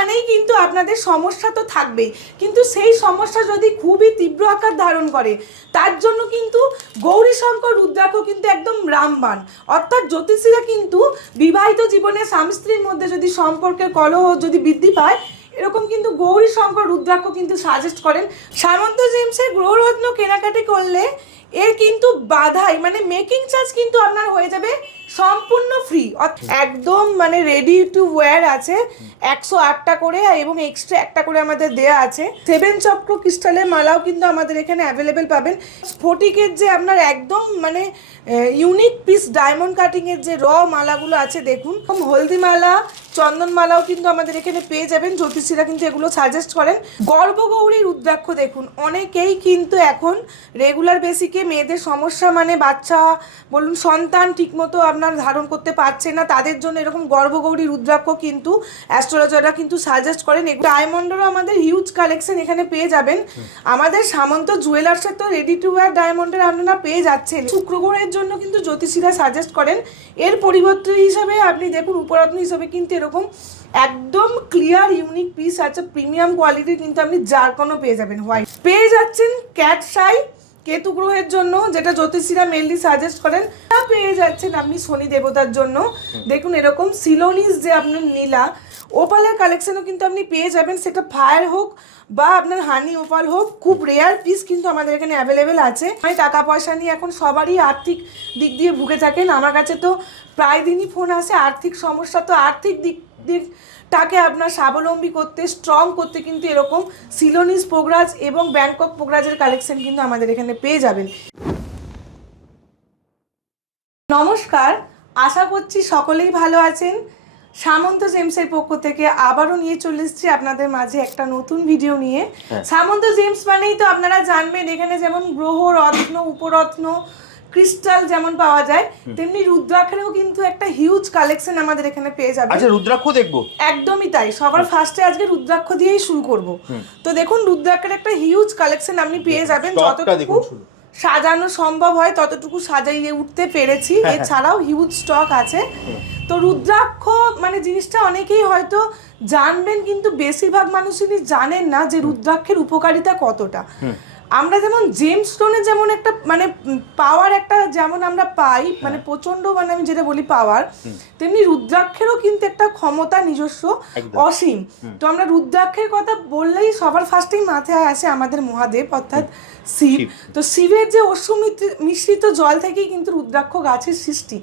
মানেই কিন্তু আপনাদের সমস্যা তো থাকবেই, কিন্তু সেই সমস্যা যদি খুবই তীব্র আকার ধারণ করে তার জন্য কিন্তু গৌরীশঙ্কর রুদ্রাক্ষ কিন্তু একদম রামবাণ। অর্থাৎ জ্যোতিষীরা কিন্তু বিবাহিত জীবনে স্বামী স্ত্রীর মধ্যে যদি সম্পর্কের কলহ যদি বৃদ্ধি পায়, এরকম কিন্তু গৌরীশঙ্কর রুদ্রাক্ষ কিন্তু সাজেস্ট করেন। সামন্ত জেমসের গ্রহরত্ন কেনাকাটি করলে এর কিন্তু বাধাই মানে মেকিং চার্জ কিন্তু আপনার হয়ে যাবে সম্পূর্ণ ফ্রি। একদম মানে রেডি টু ওয়্যার আছে, 108টা করে এবং এক্সট্রা একটা করে আমাদের দেয়া আছে। 7 চক্র ক্রিস্টালের মালাও কিন্তু আমাদের এখানে অ্যাভেলেবেল পাবেন। স্ফটিকের যে আপনার একদম মানে ইউনিক পিস ডায়মন্ড কাটিংয়ের যে র মালাগুলো আছে দেখুন, হলদি মালা, চন্দন মালাও কিন্তু আমাদের এখানে পেয়ে যাবেন। জ্যোতিষীরা কিন্তু এগুলো সাজেস্ট করেন। গর্ভগৌরী রুদ্রাক্ষ দেখুন, অনেকেই কিন্তু এখন রেগুলার বেসিকে মেয়েদের সমস্যা মানে বাচ্চা বলুন সন্তান ঠিকমতো আপনার ধারণ করতে পারছে না, তাদের জন্য এরকম গর্ভগৌরী রুদ্রাক্ষ কিন্তু অ্যাস্ট্রোলজাররা কিন্তু সাজেস্ট করেন। ডায়মন্ডেরও আমাদের হিউজ কালেকশন এখানে পেয়ে যাবেন। আমাদের সামন্ত জুয়েলার্সের তো রেডি টু ওয়্যার ডায়মন্ডের আপনারা পেয়ে যাচ্ছেন। শুক্র গ্রহের জন্য কিন্তু জ্যোতিষীরা সাজেস্ট করেন। এর পরিবর্তে হিসাবে আপনি দেখুন উপরত্ন হিসাবে কিন্তু এরকম একদম ক্লিয়ার ইউনিক পিস আছে, প্রিমিয়াম কোয়ালিটির কিন্তু আপনি জারকনও পেয়ে যাবেন। হোয়াইট পেয়ে যাচ্ছেন ক্যাট সাই কেতু গ্রহের জন্য, যেটা জ্যোতিষীরা মেনলি সাজেস্ট করেন। পেয়ে যাচ্ছেন আপনি শনি দেবতার জন্য দেখুন এরকম সিলোনিস যে আপনার নীলা ওপালের কালেকশনও কিন্তু আপনি পেয়ে যাবেন, সেটা ফায়ার হোক বা আপনার হানি ওপাল হোক, খুব রেয়ার পিস কিন্তু আমাদের এখানে অ্যাভেলেবেল আছে। মানে টাকা পয়সা নিয়ে এখন সবারই আর্থিক দিক দিয়ে ভুগে থাকেন, আমার কাছে তো প্রায় দিনই ফোন আসে আর্থিক সমস্যা। তো আর্থিক দিকটাকে আপনার স্বাবলম্বী করতে স্ট্রং করতে কিন্তু এরকম সিলোনিস পোগরাজ এবং ব্যাংকক পোগরাজের কালেকশন কিন্তু আমাদের এখানে পেয়ে যাবেন। নমস্কার, আশা করছি সকলেই ভালো আছেন। সামন্ত জেমসের পক্ষ থেকে আবারও নিয়ে চলে এসেছি আপনাদের মাঝে একটা নতুন ভিডিও নিয়ে। সামন্ত জেমস মানেই তো আপনারা জানবেন এখানে যেমন গ্রহ রত্ন উপরত্ন ক্রিস্টাল যেমন পাওয়া যায়, তেমনি রুদ্রাক্ষেরও কিন্তু একটা হিউজ কালেকশন আমাদের এখানে পেয়ে যাবেন। আচ্ছা, রুদ্রাক্ষ দেখবো? একদমই তাই, সবার ফার্স্টে আজকে রুদ্রাক্ষ দিয়েই শুরু করব। তো দেখুন রুদ্রাক্ষের একটা হিউজ কালেকশন আপনি পেয়ে যাবেন, যতটুকু সাজানো সম্ভব হয় ততটুকু সাজাইয়ে উঠতে পেরেছি। এছাড়াও হিউজ স্টক আছে। তো রুদ্রাক্ষ মানে জিনিসটা অনেকেই হয়তো জানবেন, কিন্তু বেশিরভাগ মানুষই জানেন না যে রুদ্রাক্ষের উপকারিতা কতটা। আমরা যেমন জেমস্টোনের যেমন একটা মানে পাওয়ার একটা যেমন আমরা পাই মানে প্রচন্ড মানে আমি যেটা বলি পাওয়ার, তেমনি রুদ্রাক্ষেরও কিন্তু একটা ক্ষমতা নিজস্ব অসীম। তো আমরা রুদ্রাক্ষের কথা বললেই সবার ফার্স্টেই মাথায় আসে আমাদের মহাদেব অর্থাৎ শিব। তো শিবের যে অশ্রু মিশ্রিত জল থেকেই কিন্তু রুদ্রাক্ষ গাছের সৃষ্টি।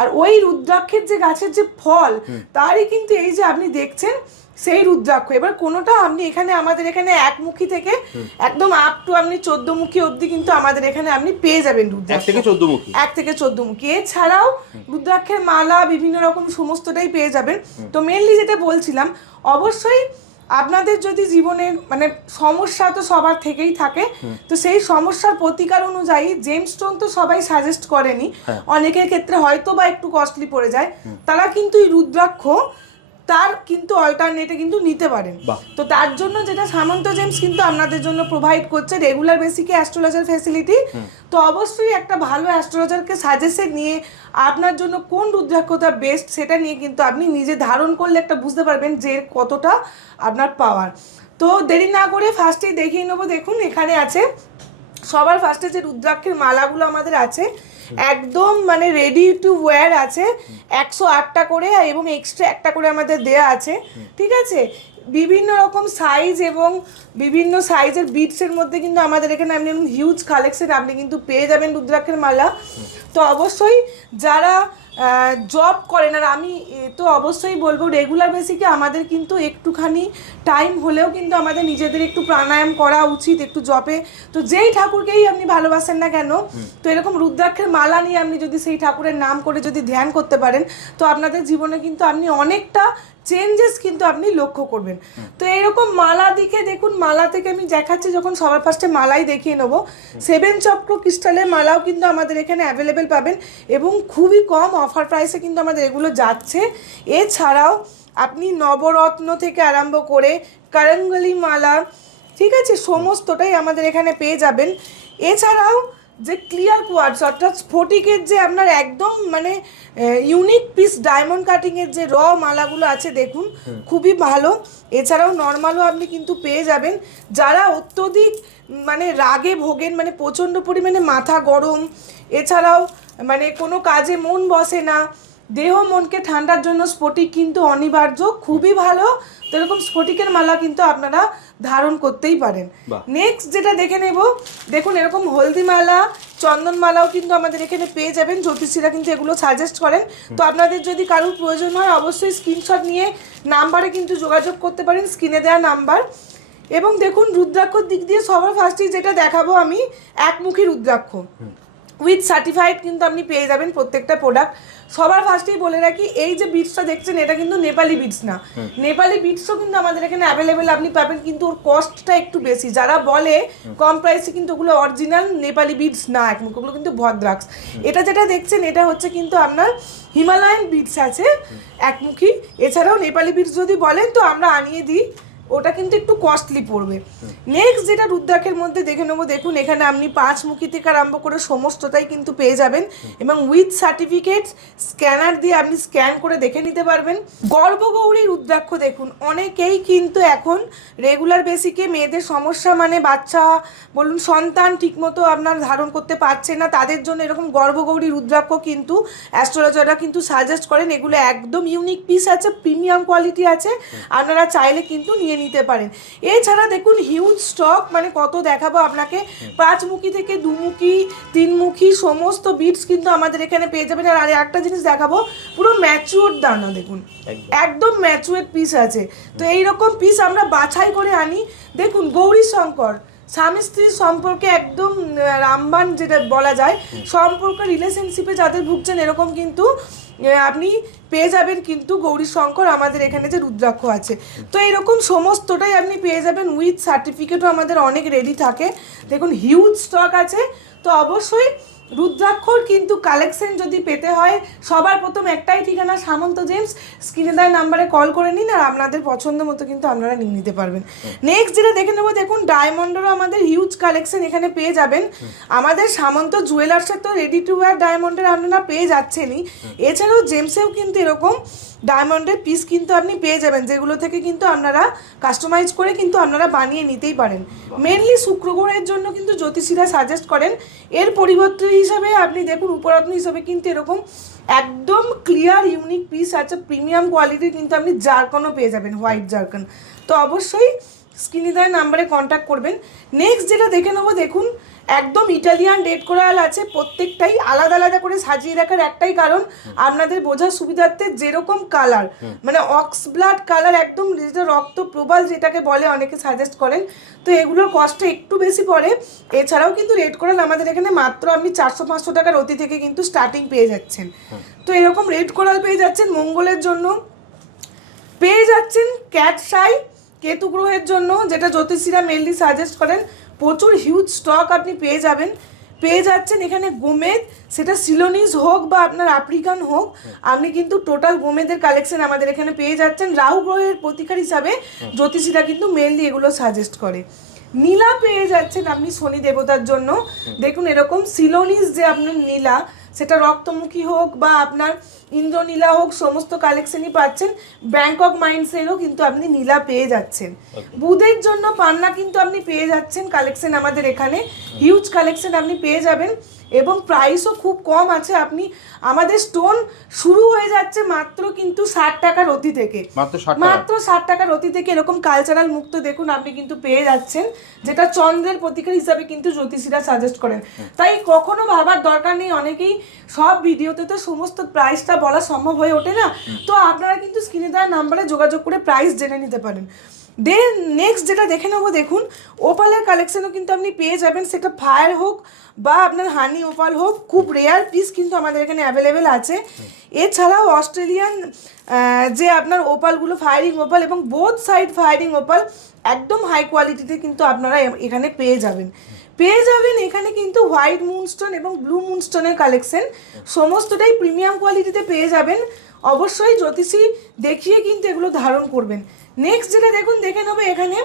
আর ওই রুদ্রাক্ষের যে গাছের যে ফল তারই কিন্তু এই যে আপনি দেখছেন সেই রুদ্রাক্ষ। এবার কোনোটা আপনি এখানে আমাদের এখানে একমুখী থেকে একদম আপ টু আপনি 14 মুখী অবধি কিন্তু আমাদের এখানে আপনি পেয়ে যাবেন রুদ্রাক্ষ। 1 থেকে 14 মুখী। এছাড়াও রুদ্রাক্ষের মালা বিভিন্ন রকম সমস্তটাই পেয়ে যাবেন। তো মেনলি যেটা বলছিলাম, অবশ্যই আপনাদের যদি জীবনের মানে সমস্যা তো সবার থেকেই থাকে, তো সেই সমস্যার প্রতিকার অনুযায়ী জেমস্টোন তো সবাই সাজেস্ট করেনি, অনেকের ক্ষেত্রে হয়তো বা একটু কস্টলি পড়ে যায়, তারা কিন্তু এই রুদ্রাক্ষ তার কিন্তু অল্টারনেটে কিন্তু নিতে পারেন। তো তার জন্য যেটা সামন্ত জেমস কিন্তু আপনাদের জন্য প্রোভাইড করছে রেগুলার বেসিকে অ্যাস্ট্রোলজার ফ্যাসিলিটি। তো অবশ্যই একটা ভালো অ্যাস্ট্রোলজারকে সাজেশন নিয়ে আপনার জন্য কোন রুদ্রাক্ষটা বেস্ট সেটা নিয়ে কিন্তু আপনি নিজে ধারণ করলে একটা বুঝতে পারবেন যে কতটা আপনার পাওয়ার। তো দেরি না করে ফার্স্টেই দেখিয়ে নেবো। দেখুন এখানে আছে সবার ফার্স্টে যে রুদ্রাক্ষের মালাগুলো আমাদের আছে একদম মানে রেডি টু ওয়্যার আছে, 108টা করে এবং এক্সট্রা একটা করে আমাদের দেয়া আছে। ঠিক আছে, বিভিন্ন রকম সাইজ এবং বিভিন্ন সাইজের বিটসের মধ্যে কিন্তু আমাদের এখানে আপনি হিউজ কালেকশন আপনি কিন্তু পেয়ে যাবেন রুদ্রাক্ষের মালা। তো অবশ্যই যারা জব করেন, আর আমি তো অবশ্যই বলবো রেগুলার বেসিকে আমাদের কিন্তু একটুখানি টাইম হলেও কিন্তু আমাদের নিজেদের একটু প্রাণায়াম করা উচিত একটু জবে। তো যেই ঠাকুরকেই আপনি ভালোবাসেন না কেন, তো এরকম রুদ্রাক্ষের মালা নিয়ে আপনি যদি সেই ঠাকুরের নাম করে যদি ধ্যান করতে পারেন, তো আপনাদের জীবনে কিন্তু আপনি অনেকটা চেঞ্জেস কিন্তু আপনি লক্ষ্য করবেন। তো এরকম মালা দিকে দেখুন, মালা থেকে আমি দেখাচ্ছি যখন সবার ফার্স্টে মালাই দেখিয়ে নেবো। 7 চক্র ক্রিস্টালের মালাও কিন্তু আমাদের এখানে অ্যাভেলেবেল পাবেন এবং খুবই কম অফার প্রাইসে কিন্তু আমাদের এগুলো যাচ্ছে। এছাড়াও আপনি নবরত্ন থেকে আরম্ভ করে করঙ্গলি মালা, ঠিক আছে, সমস্তটাই আমাদের এখানে পেয়ে যাবেন। এছাড়াও যে ক্লিয়ার কোয়ার্টজ অর্থাৎ স্ফটিকের যে আপনার একদম মানে ইউনিক পিস ডায়মন্ড কাটিংয়ের যে র মালাগুলো আছে দেখুন খুবই ভালো। এছাড়াও নর্মালও আপনি কিন্তু পেয়ে যাবেন। যারা অত্যধিক মানে রাগে ভোগেন, মানে প্রচণ্ড পরিমাণে মাথা গরম, এছাড়াও মানে কোনো কাজে মন বসে না, দেহ মনকে ঠান্ডার জন্য স্ফটিক কিন্তু অনিবার্য, খুবই ভালো। তো এরকম স্ফটিকের মালা কিন্তু আপনারা ধারণ করতেই পারেন। নেক্সট যেটা দেখে নেব, দেখুন এরকম হলদি মালা, চন্দন মালাও কিন্তু আমাদের এখানে পেয়ে যাবেন। জ্যোতিষীরা কিন্তু এগুলো সাজেস্ট করেন। তো আপনাদের যদি কারোর প্রয়োজন হয় অবশ্যই স্ক্রিনশট নিয়ে নাম্বারে কিন্তু যোগাযোগ করতে পারেন, স্ক্রিনে দেওয়া নাম্বার। এবং দেখুন রুদ্রাক্ষর দিক দিয়ে সবার ফার্স্টেই যেটা দেখাবো আমি, একমুখী রুদ্রাক্ষ উইথ সার্টিফাইড কিন্তু আপনি পেয়ে যাবেন প্রত্যেকটা প্রোডাক্ট। সবার ফার্স্টেই বলে রাখি, এই যে বিটসটা দেখছেন এটা কিন্তু নেপালি বিটস না, নেপালি বিটসও কিন্তু আমাদের এখানে অ্যাভেলেবেল আপনি পাবেন, কিন্তু ওর কস্টটা একটু বেশি। যারা বলে কম প্রাইসে, কিন্তু ওগুলো অরিজিনাল নেপালি বিটস না, একমুখী, ওগুলো কিন্তু ভদ্রাক্স। এটা যেটা দেখছেন এটা হচ্ছে কিন্তু আপনার হিমালয়ান বিটস আছে একমুখী। এছাড়াও নেপালি বিটস যদি বলেন তো আমরা আনিয়ে দিই, ওটা কিন্তু একটু কস্টলি পড়বে। নেক্সট যেটা রুদ্রাক্ষের মধ্যে দেখে নেবো, দেখুন এখানে আপনি 5 মুখী থেকে আরম্ভ করে সমস্তটাই কিন্তু পেয়ে যাবেন এবং উইথ সার্টিফিকেট স্ক্যানার দিয়ে আপনি স্ক্যান করে দেখে নিতে পারবেন। গর্ভগৌরী রুদ্রাক্ষ দেখুন, অনেকেই কিন্তু এখন রেগুলার বেসিকে মেয়েদের সমস্যা, মানে বাচ্চা বলুন সন্তান ঠিকমতো আপনার ধারণ করতে পারছে না, তাদের জন্য এরকম গর্ভগৌরী রুদ্রাক্ষ কিন্তু অ্যাস্ট্রোলজাররা কিন্তু সাজেস্ট করেন। এগুলো একদম ইউনিক পিস আছে, প্রিমিয়াম কোয়ালিটি আছে, আপনারা চাইলে কিন্তু নিয়ে নিতে পারেন। এছাড়া দেখুন হিউজ স্টক, মানে কত দেখাবো আপনাকে, 5 মুখী থেকে 2 মুখী 3 মুখী সমস্ত বিটস কিন্তু আমাদের এখানে পেয়ে যাবেন। আর একটা জিনিস দেখাবো, পুরো ম্যাচিওর দানা দেখুন, একদম ম্যাচিওর পিস আছে। তো এইরকম পিস আমরা বাছাই করে আনি। দেখুন গৌরী শঙ্কর স্বামী স্ত্রীর সম্পর্কে একদম রামবান যেটা বলা যায়, সম্পর্ক রিলেশনশিপে যাদের ভুগছেন এরকম কিন্তু আপনি পেয়ে যাবেন কিন্তু গৌরী শঙ্কর আমাদের এখানে যে রুদ্রাক্ষ আছে। তো এরকম সমস্তটাই আপনি পেয়ে যাবেন, উইথ সার্টিফিকেটও আমাদের অনেক রেডি থাকে। দেখুন হিউজ স্টক আছে। তো অবশ্যই রুদ্রাক্ষর কিন্তু কালেকশন যদি পেতে হয় সবার প্রথম একটাই ঠিকানা, সামন্ত জেমস, স্ক্রিনে দেওয়া নাম্বারে কল করে নিন আর আপনাদের পছন্দ মতো কিন্তু আপনারা নিয়ে নিতে পারবেন। নেক্সট যেটা দেখে নেবো, দেখুন ডায়মন্ডেরও আমাদের হিউজ কালেকশন এখানে পেয়ে যাবেন। আমাদের সামন্ত জুয়েলার্সের তো রেডি টু ওয়্যার ডায়মন্ডের আপনারা পেয়ে যাচ্ছেনই, এছাড়াও জেমসেও কিন্তু এরকম ডায়মন্ডের পিস কিন্তু আপনি পেয়ে যাবেন, যেগুলো থেকে কিন্তু আপনারা কাস্টমাইজ করে কিন্তু আপনারা বানিয়ে নিতেই পারেন। মেনলি শুক্র গ্রহের জন্য কিন্তু জ্যোতিষীরা সাজেস্ট করেন। এর পরিবর্তে হিসাবে আপনি দেখুন উপরত্ন হিসাবে কিন্তু এরকম একদম ক্লিয়ার ইউনিক পিস আছে, প্রিমিয়াম কোয়ালিটির কিন্তু আপনি জারকনও পেয়ে যাবেন, হোয়াইট জারকন। তো অবশ্যই স্ক্রিনে দেওয়া নাম্বারে কন্ট্যাক্ট করবেন। নেক্সট যেটা দেখে নেবো, দেখুন একদম ইটালিয়ান রেড কোরাল আছে, প্রত্যেকটাই আলাদা আলাদা করে সাজিয়ে রাখার একটাই কারণ আপনাদের বোঝার সুবিধার্থে, যেরকম কালার মানে অক্স ব্লাড কালার, একদম যেটা রক্ত প্রবাল যেটাকে বলে অনেকে সাজেস্ট করেন। তো এগুলোর কস্টটা একটু বেশি পড়ে। এছাড়াও কিন্তু রেড কোরাল আমাদের এখানে মাত্র আপনি 400-500 টাকার অতি থেকে কিন্তু স্টার্টিং পেয়ে যাচ্ছেন। তো এরকম রেড কোরাল পেয়ে যাচ্ছেন মঙ্গলের জন্য, পেয়ে যাচ্ছেন ক্যাট সাই কেতু গ্রহের জন্য, যেটা জ্যোতিষীরা মেনলি সাজেস্ট করেন। প্রচুর হিউজ স্টক আপনি পেয়ে যাবেন। পেয়ে যাচ্ছেন এখানে গোমেদ, সেটা সিলোনিস হোক বা আপনার আফ্রিকান হোক, আপনি কিন্তু টোটাল গোমেদের কালেকশন আমাদের এখানে পেয়ে যাচ্ছেন। রাহু গ্রহের প্রতিকার হিসাবে জ্যোতিষীরা কিন্তু মেনলি এগুলো সাজেস্ট করে। নীলা পেয়ে যাচ্ছেন আপনি শনি দেবতার জন্য। দেখুন এরকম সিলোনিস যে আপনার নীলা, সেটা রক্তমুখী হোক বা আপনার ইন্দ্রনীলা হোক, সমস্ত কালেকশনই পাচ্ছেন। ব্যাংকক মাইন্ডসেরও কিন্তু আপনি নীলা পেয়ে যাচ্ছেন। বুধের জন্য পান্না কিন্তু আপনি পেয়ে যাচ্ছেন কালেকশন আমাদের এখানে, হিউজ কালেকশন আপনি পেয়ে যাবেন এবং প্রাইসও খুব কম আছে। আপনি আমাদের স্টোন শুরু হয়ে যাচ্ছে মাত্র কিন্তু 60 টাকার অতি থেকে, মাত্র 60 টাকার অতি থেকে এরকম কালচারাল মুক্ত দেখুন আপনি কিন্তু পেয়ে যাচ্ছেন, যেটা চন্দ্রের প্রতিকার হিসাবে কিন্তু জ্যোতিষীরা সাজেস্ট করেন। তাই কখনো ভাবার দরকার নেই, অনেকেই সব ভিডিওতে তো সমস্ত প্রাইসটা বলা সম্ভব হয়ে ওঠে না, তো আপনারা কিন্তু স্ক্রিনে দেওয়া নাম্বারে যোগাযোগ করে প্রাইস জেনে নিতে পারেন। দেন নেক্সট যেটা দেখে নেবো, দেখুন ওপালের কালেকশনও কিন্তু আপনি পেয়ে যাবেন, সেটা ফায়ার হোক বা আপনার হানি ওপাল হোক, খুব রেয়ার পিস কিন্তু আমাদের এখানে অ্যাভেলেবেল আছে। এছাড়াও অস্ট্রেলিয়ান যে আপনার ওপালগুলো ফায়ারিং ওপাল এবং বোথ সাইড ফায়ারিং ওপাল একদম হাই কোয়ালিটিতে কিন্তু আপনারা এখানে পেয়ে যাবেন। এখানে কিন্তু হোয়াইট মুনস্টোন এবং ব্লু মুনস্টোনের কালেকশন সমস্তটাই প্রিমিয়াম কোয়ালিটিতে পেয়ে যাবেন। অবশ্যই জ্যোতিষী দেখিয়ে কিন্তু এগুলো ধারণ করবেন। নেক্সট যেটা দেখুন দেখে নেবো, এখানে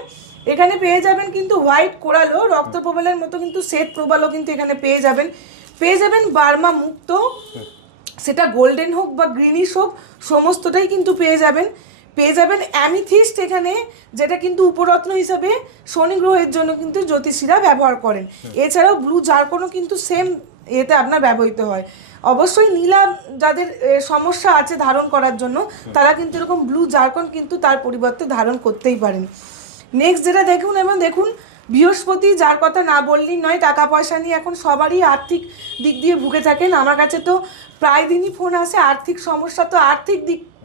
এখানে পেয়ে যাবেন কিন্তু হোয়াইট কোরালও রক্ত প্রবালের মতো কিন্তু শ্বেত প্রবালও কিন্তু এখানে পেয়ে যাবেন বার্মা মুক্ত, সেটা গোল্ডেন হোক বা গ্রিনিশ হোক সমস্তটাই কিন্তু পেয়ে যাবেন অ্যামিথিস্ট এখানে, যেটা কিন্তু উপরত্ন হিসাবে শনি গ্রহের জন্য কিন্তু জ্যোতিষীরা ব্যবহার করেন। এছাড়াও ব্লু জারকনও কিন্তু সেম এতে আপনার ব্যবহৃত হয়। অবশ্যই নীলা যাদের সমস্যা আছে ধারণ করার জন্য তারা কিন্তু এরকম ব্লু জারকন কিন্তু তার পরিবর্তে ধারণ করতেই পারেন। নেক্সট যেটা দেখুন বৃহস্পতি, যার কথা না বললেই নয়, টাকা পয়সা নিয়ে এখন সবারই আর্থিক দিক দিয়ে ভুগে থাকেন। আমার কাছে তো প্রায় দিনই ফোন আসে আর্থিক সমস্যা, তো আর্থিক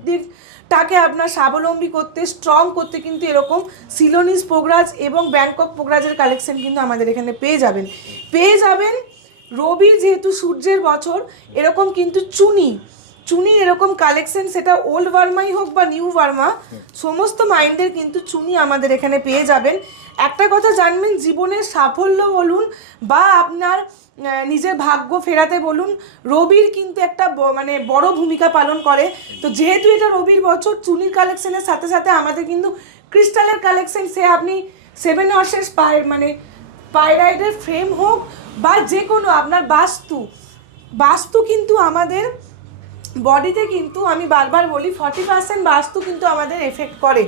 দিকটাকে আপনার স্বাবলম্বী করতে, স্ট্রং করতে কিন্তু এরকম সিলোনিস পোগরাজ এবং ব্যাংকক পোগরাজের কালেকশন কিন্তু আমাদের এখানে পেয়ে যাবেন। রবির যেহেতু সূর্যের বছর, এরকম কিন্তু চুনির এরকম কালেকশন, সেটা ওল্ড ভার্মাই হোক বা নিউ ভার্মা, সমস্ত মাইন্ডের কিন্তু চুনি আমাদের এখানে পেয়ে যাবেন। একটা কথা জানবেন, জীবনের সাফল্য বলুন বা আপনার নিজের ভাগ্য ফেরাতে বলুন, রবির কিন্তু একটা মানে বড় ভূমিকা পালন করে। তো যেহেতু এটা রবির বছর, চুনির কালেকশনের সাথে সাথে আমাদের কিন্তু ক্রিস্টালের কালেকশন, সে আপনি 7 হর্সেস মানে পাইরাইডের ফ্রেম হোক বা যে কোনো আপনার বাস্তু কিন্তু আমাদের বডিতে কিন্তু আমি বারবার বলি 40% বাস্তু কিন্তু আমাদের এফেক্ট করে।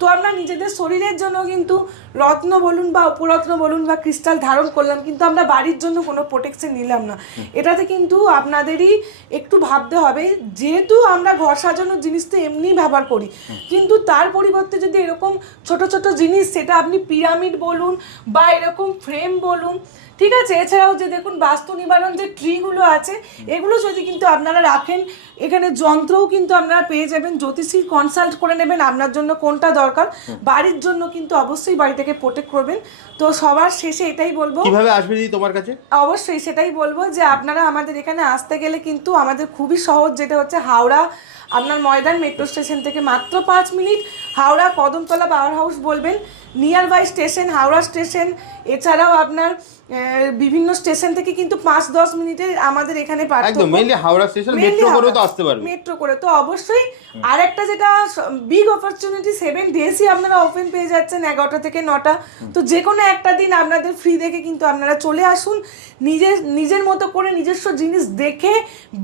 তো আমরা নিজেদের শরীরের জন্য কিন্তু রত্ন বলুন বা উপরত্ন বলুন বা ক্রিস্টাল ধারণ করলাম, কিন্তু আমরা বাড়ির জন্য কোনো প্রোটেকশন নিলাম না। এটাতে কিন্তু আপনাদেরই একটু ভাবতে হবে, যেহেতু আমরা ঘর সাজানোর জিনিস তো এমনিই ব্যবহার করি, কিন্তু তার পরিবর্তে যদি এরকম ছোট ছোট জিনিস, সেটা আপনি পিরামিড বলুন বা এরকম ফ্রেম বলুন, ঠিক আছে, এছাড়াও যে দেখুন বাস্তু নিবারণ যে ট্রিগুলো আছে, এগুলো যদি কিন্তু আপনারা রাখেন, এখানে যন্ত্রও কিন্তু আপনারা পেয়ে যাবেন। জ্যোতিষীর কনসাল্ট করে নেবেন আপনার জন্য কোনটা দরকার। বাড়ির জন্য কিন্তু অবশ্যই বাড়ি থেকে প্রোটেক্ট করবেন। তো সবার শেষে এটাই বলবো, কিভাবে আসবে দিদি তোমার কাছে? অবশ্যই সেটাই বলবো যে আপনারা আমাদের এখানে আসতে গেলে কিন্তু আমাদের খুবই সহজ, যেটা হচ্ছে হাওড়া আপনার ময়দান মেট্রো স্টেশন থেকে মাত্র 5 মিনিট, হাওড়া কদমতলা পাওয়ার হাউস বলবেন, nearby station Howrah station. এছাড়াও আপনার বিভিন্ন স্টেশন থেকে কিন্তু 5-10 মিনিটে আমাদের এখানে একদম মেইনলি হাওড়া স্টেশন, মেট্রো করে তো আসতে পারবে, মেট্রো করে। তো অবশ্যই আরেকটা যেটা বিগ অপরচুনিটি, 7 ডেজই আপনারা ওপেন পেয়ে যাচ্ছেন 11টা থেকে 9টা। তো যে কোনো একটা দিন আপনাদের ফ্রি দেখে কিন্তু আপনারা চলে আসুন, নিজের মতো করে নিজস্ব জিনিস দেখে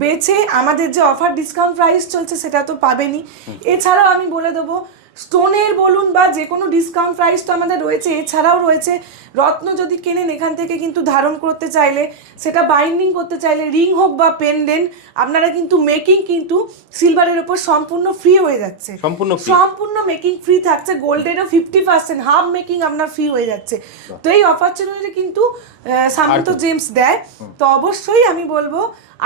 বেছে আমাদের যে অফার ডিসকাউন্ট প্রাইস চলছে সেটা তো পাবেনই। এছাড়াও আমি বলে দেবো, স্টোনের বলুন বা যে কোনো ডিসকাউন্ট প্রাইস তো আমাদের রয়েছে। এছাড়াও রয়েছে রত্ন যদি কেনেন এখান থেকে কিন্তু ধারণ করতে চাইলে, সেটা বাইন্ডিং করতে চাইলে, রিং হোক বা পেন্ডেন্ট, আপনারা কিন্তু মেকিং কিন্তু সিলভারের উপর সম্পূর্ণ ফ্রি হয়ে যাচ্ছে, সম্পূর্ণ মেকিং ফ্রি থাকছে। গোল্ডেরও 50% হাফ মেকিং আপনার ফ্রি হয়ে যাচ্ছে। তো এই অপরচুনিটি কিন্তু সামন্ত জেমস দেয়। তো অবশ্যই আমি বলবো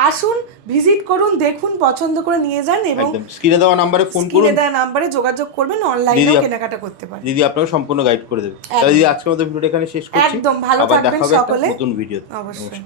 আসুন, ভিজিট করুন, দেখুন, পছন্দ করে নিয়ে যান এবং স্ক্রিনে দেওয়া নম্বরে ফোন করুন, স্ক্রিনে দেওয়া নম্বরে যোগাযোগ করবেন, অনলাইনেও কেনাকাটা করতে পারেন। দিদি আপনাকে সম্পূর্ণ গাইড করে দেবে। তাহলে দিদি আজকের মতো ভিডিওটা এখানে শেষ করছি। একদম ভালো থাকবেন সকলে, নতুন ভিডিও। অবশ্যই।